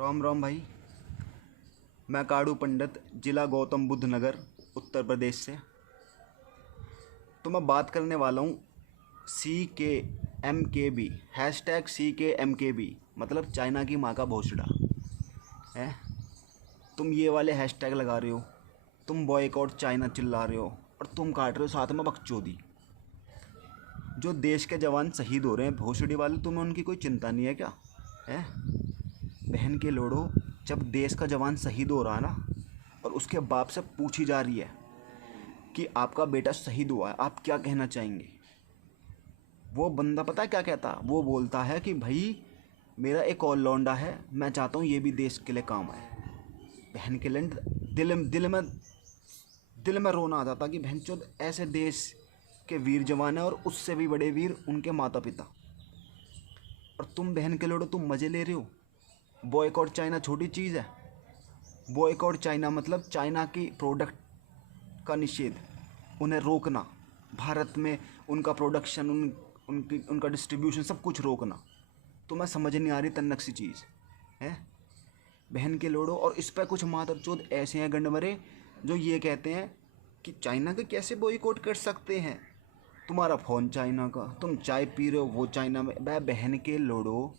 राम राम भाई। मैं काड़ू पंडित, जिला गौतम बुद्ध नगर, उत्तर प्रदेश से। तो मैं बात करने वाला हूँ CKMKB, #CKMKB, मतलब चाइना की माँ का भोसड़ा है। तुम ये वाले हैशटैग लगा रहे हो, तुम बॉयकॉट चाइना चिल्ला रहे हो और तुम काट रहे हो साथ में बकचोदी। जो देश के जवान शहीद हो रहे हैं भोसड़ी वाले, तुम्हें उनकी कोई चिंता नहीं है क्या? है बहन के लोड़ो, जब देश का जवान शहीद हो रहा है ना, और उसके बाप से पूछी जा रही है कि आपका बेटा शहीद हुआ है, आप क्या कहना चाहेंगे? वो बंदा पता है क्या कहता? वो बोलता है कि भाई मेरा एक और लौंडा है, मैं चाहता हूँ ये भी देश के लिए काम आए। बहन के लैंड, दिल में रोना आ जाता कि बहनचोद ऐसे देश के वीर जवान हैं, और उससे भी बड़े वीर उनके माता पिता, और तुम बहन के लोड़ो तुम मज़े ले रहे हो। बॉयकॉट चाइना छोटी चीज़ है। बॉयकॉट चाइना मतलब चाइना की प्रोडक्ट का निषेध, उन्हें रोकना, भारत में उनका प्रोडक्शन, उनका डिस्ट्रीब्यूशन सब कुछ रोकना। तुम्हें समझ नहीं आ रही तन्नक सी चीज़ है बहन के लोड़ो। और इस पर कुछ मादरचोद ऐसे हैं गंडमरे जो ये कहते हैं कि चाइना के कैसे बॉयकॉट कर सकते हैं, तुम्हारा फ़ोन चाइना का, तुम चाय पी रहे हो वो चाइना में। बहन के लोड़ो,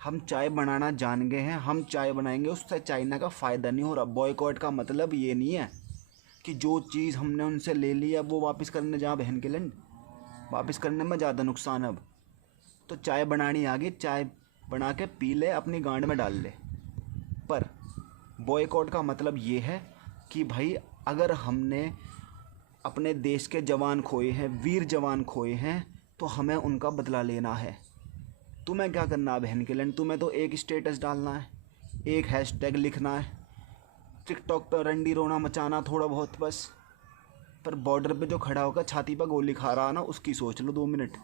हम चाय बनाना जान गए हैं, हम चाय बनाएंगे, उससे चाइना का फ़ायदा नहीं हो रहा। बॉयकॉट का मतलब ये नहीं है कि जो चीज़ हमने उनसे ले ली है वो वापस करने जा। बहन के लंड, वापस करने में ज़्यादा नुकसान। अब तो चाय बनानी आ गई, चाय बना के पी ले, अपनी गांड में डाल ले। पर बॉयकॉट का मतलब ये है कि भाई अगर हमने अपने देश के जवान खोए हैं, वीर जवान खोए हैं, तो हमें उनका बदला लेना है। तुम्हें क्या करना है बहन के लैंड? तुम्हें तो एक स्टेटस डालना है, एक हैशटैग लिखना है, टिकटॉक पर रंडी रोना मचाना थोड़ा बहुत बस। पर बॉर्डर पे जो खड़ा होकर छाती पर गोली खा रहा ना, उसकी सोच लो 2 मिनट।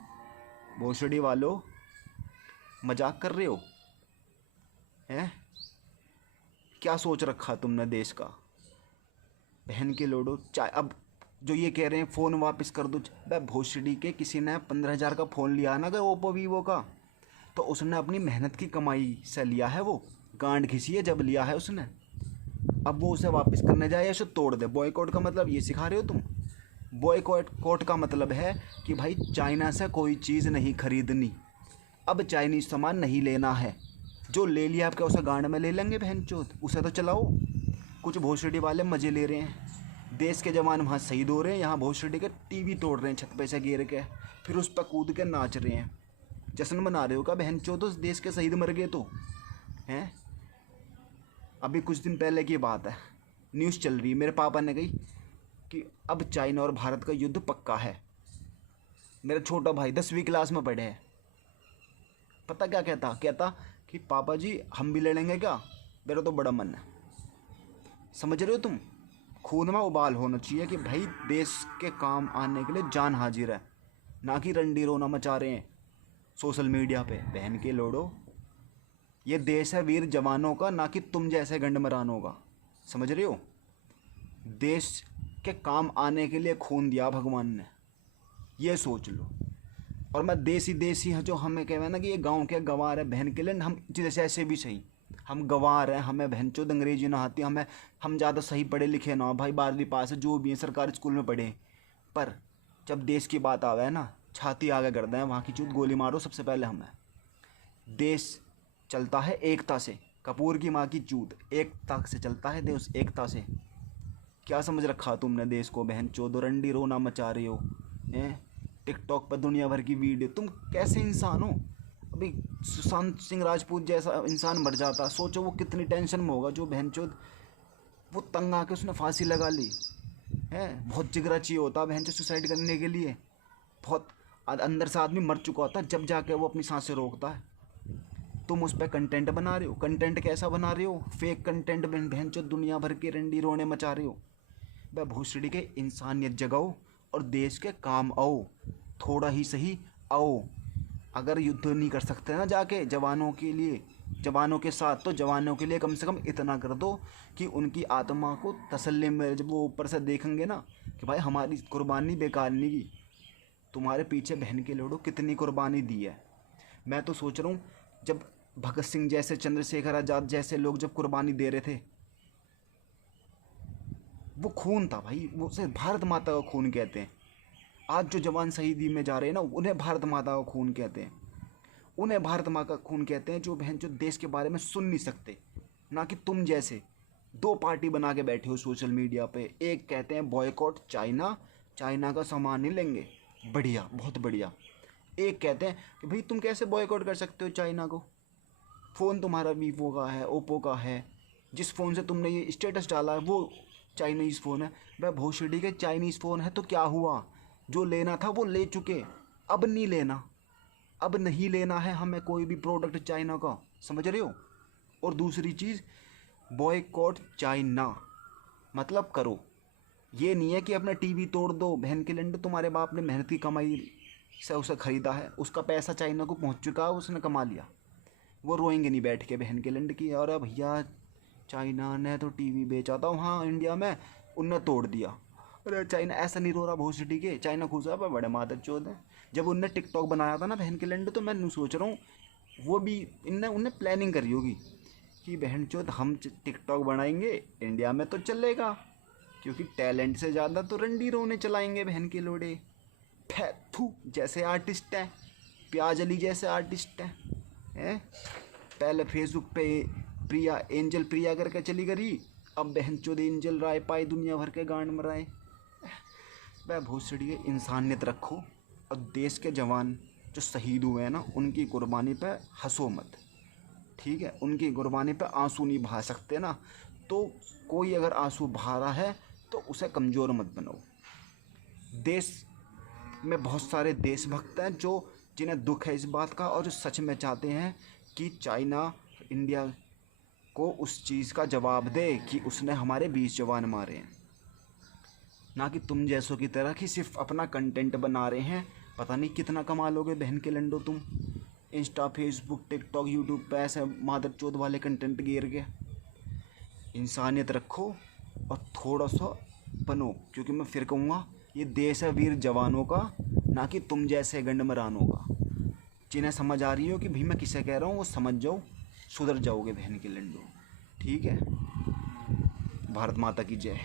भोसड़ी वालों, मजाक कर रहे हो? हैं? क्या सोच रखा तुमने देश का? बहन के लोडो चाय। अब जो ये कह रहे हैं फ़ोन वापस कर दो, भाई भोसड़ी के किसी ने 15,000 का फ़ोन लिया ना, अगर ओप्पो वीवो का, तो उसने अपनी मेहनत की कमाई से लिया है, वो गांड घिसी है जब लिया है उसने। अब वो उसे वापस करने जाए या उसे तोड़ दे। बॉयकॉट का मतलब ये सिखा रहे हो तुम? बॉयकॉट का मतलब है कि भाई चाइना से कोई चीज़ नहीं खरीदनी, अब चाइनीज सामान नहीं लेना है। जो ले लिया आपके उसे गांड में ले लेंगे बहन चोद, उसे तो चलाओ। कुछ भोसड़ी वाले मज़े ले रहे हैं, देश के जवान वहाँ शहीद हो रहे हैं, यहाँ भोसड़ी के टीवी तोड़ रहे हैं छत पे से गिर के, फिर उस पर कूद के नाच रहे हैं। जश्न मना रहे हो क्या बहन चोद? उस देश के शहीद मर गए तो हैं। अभी कुछ दिन पहले की बात है, न्यूज़ चल रही है, मेरे पापा ने कही कि अब चाइना और भारत का युद्ध पक्का है। मेरा छोटा भाई 10वीं क्लास में पढ़े है, पता क्या कहता कि पापा जी हम भी लड़ेंगे क्या? मेरा तो बड़ा मन है। समझ रहे हो तुम? खून में उबाल होना चाहिए कि भाई देश के काम आने के लिए जान हाजिर है, ना कि रंडी रोना मचा रहे हैं सोशल मीडिया पे। बहन के लोड़ो, ये देश है वीर जवानों का, ना कि तुम जैसे गंडमरानों का। समझ रहे हो? देश के काम आने के लिए खून दिया भगवान ने, ये सोच लो। और मैं देसी है जो हमें कहे ना कि ये गांव के गंवार है बहन के लिए, हम जैसे ऐसे भी सही, हम गंवार हैं, हमें बहन चोद अंग्रेजी ना आती, हम ज़्यादा सही पढ़े लिखे ना हो भाई, 12वीं पास है, जो भी है सरकारी स्कूल में पढ़े। पर जब देश की बात आवे है ना, छाती आगे कर दें, वहाँ की चूत गोली मारो सबसे पहले हमें। देश चलता है एकता से, कपूर की माँ की चूत, एकता से चलता है देश, एकता से। क्या समझ रखा तुमने देश को बहन चोद? रंडी रोना मचा रहे हो हैं टिकटॉक पर दुनिया भर की वीडियो। तुम कैसे इंसान हो? अभी सुशांत सिंह राजपूत जैसा इंसान मर जाता, सोचो वो कितनी टेंशन में होगा। जो बहन चोद वो तंग आके उसने फांसी लगा ली है, बहुत जिगरा चाहिए होता बहन चोद सुसाइड करने के लिए। बहुत अंदर से आदमी मर चुका होता जब जाके वो अपनी सांसें रोकता है। तुम उस पर कंटेंट बना रहे हो। कंटेंट कैसा बना रहे हो? फेक कंटेंट बहन चोद, दुनिया भर के रंडी रोने मचा रहे हो। वह भोसड़ी के इंसानियत जगाओ और देश के काम आओ, थोड़ा ही सही आओ। अगर युद्ध नहीं कर सकते ना जाके जवानों के लिए, जवानों के साथ, तो जवानों के लिए कम से कम इतना कर दो कि उनकी आत्मा को तसल्ली मिले। जब वो ऊपर से देखेंगे ना कि भाई हमारी कुर्बानी बेकार नहीं की, तुम्हारे पीछे बहन के लोड़ो कितनी कुर्बानी दी है। मैं तो सोच रहा हूँ जब भगत सिंह जैसे, चंद्रशेखर आज़ाद जैसे लोग जब कुर्बानी दे रहे थे, वो खून था भाई, वो उसे भारत माता का खून कहते हैं। आज जो जवान शहीदी में जा रहे हैं ना, उन्हें भारत माता का खून कहते हैं। उन्हें भारत माँ का खून कहते हैं, जो बहन जो देश के बारे में सुन नहीं सकते। ना कि तुम जैसे दो पार्टी बना के बैठे हो सोशल मीडिया पे। एक कहते हैं बॉयकॉट चाइना, चाइना का सामान नहीं लेंगे, बढ़िया, बहुत बढ़िया। एक कहते हैं कि भाई तुम कैसे बॉयकॉट कर सकते हो चाइना को, फ़ोन तुम्हारा वीवो का है, ओप्पो का है, जिस फ़ोन से तुमने ये स्टेटस डाला है वो चाइनीज़ फ़ोन है। वह भोसड़ी के चाइनीज़ फ़ोन है तो क्या हुआ, जो लेना था वो ले चुके, अब नहीं लेना, अब नहीं लेना है हमें कोई भी प्रोडक्ट चाइना का, समझ रहे हो। और दूसरी चीज़, बॉयकॉट चाइना मतलब करो, ये नहीं है कि अपना टीवी तोड़ दो, बहन के लंडे, तुम्हारे बाप ने मेहनत की कमाई से उसे ख़रीदा है, उसका पैसा चाइना को पहुंच चुका है, उसने कमा लिया। वो रोएंगे नहीं बैठ के बहन के लंड की, और भैया चाइना ने तो टीवी बेचा था वहाँ इंडिया में, उनने तोड़ दिया। अरे चाइना ऐसा नहीं रो रहा भोसडी के, चाइना खुश है, बड़े मादर चौध है। जब उनने टिकटॉक बनाया था ना बहन के लंड, तो मैं सोच रहा हूँ वो भी इनने उनने प्लानिंग करी होगी कि बहन चौध हम टिकटॉक बनाएंगे इंडिया में तो चलेगा, क्योंकि टैलेंट से ज़्यादा तो रणधीरों ने चलाएंगे बहन के लोड़े। फैथू जैसे आर्टिस्ट हैं, प्याज अली जैसे आर्टिस्ट हैं। पहले फेसबुक पे प्रिया, एंजल प्रिया करके चली गई, अब बहन चौध एंजल राय पाई दुनिया भर के गांड मराए। वह भोसड़ी, इंसानियत रखो, और देश के जवान जो शहीद हुए हैं ना, उनकी कुर्बानी पे हंसो मत, ठीक है। उनकी कुर्बानी पे आंसू नहीं बहा सकते ना, तो कोई अगर आंसू बहा रहा है तो उसे कमज़ोर मत बनाओ। देश में बहुत सारे देशभक्त हैं जो जिन्हें दुख है इस बात का, और जो सच में चाहते हैं कि चाइना इंडिया को उस चीज़ का जवाब दे कि उसने हमारे 20 जवान मारे हैं। ना कि तुम जैसों की तरह कि सिर्फ अपना कंटेंट बना रहे हैं। पता नहीं कितना कमा लोगे बहन के लंडो तुम, इंस्टा, फेसबुक, टिकटॉक, यूट्यूब पे ऐसे मादर चौध वाले कंटेंट गिर के। इंसानियत रखो और थोड़ा सा बनो, क्योंकि मैं फिर कहूँगा ये देश है वीर जवानों का, ना कि तुम जैसे गंडमरानों का। जिन्हें समझ आ रही हो कि भाई मैं किसे कह रहा हूँ, वो समझ जाओ, सुधर जाओगे बहन के लंडो, ठीक है। भारत माता की जय।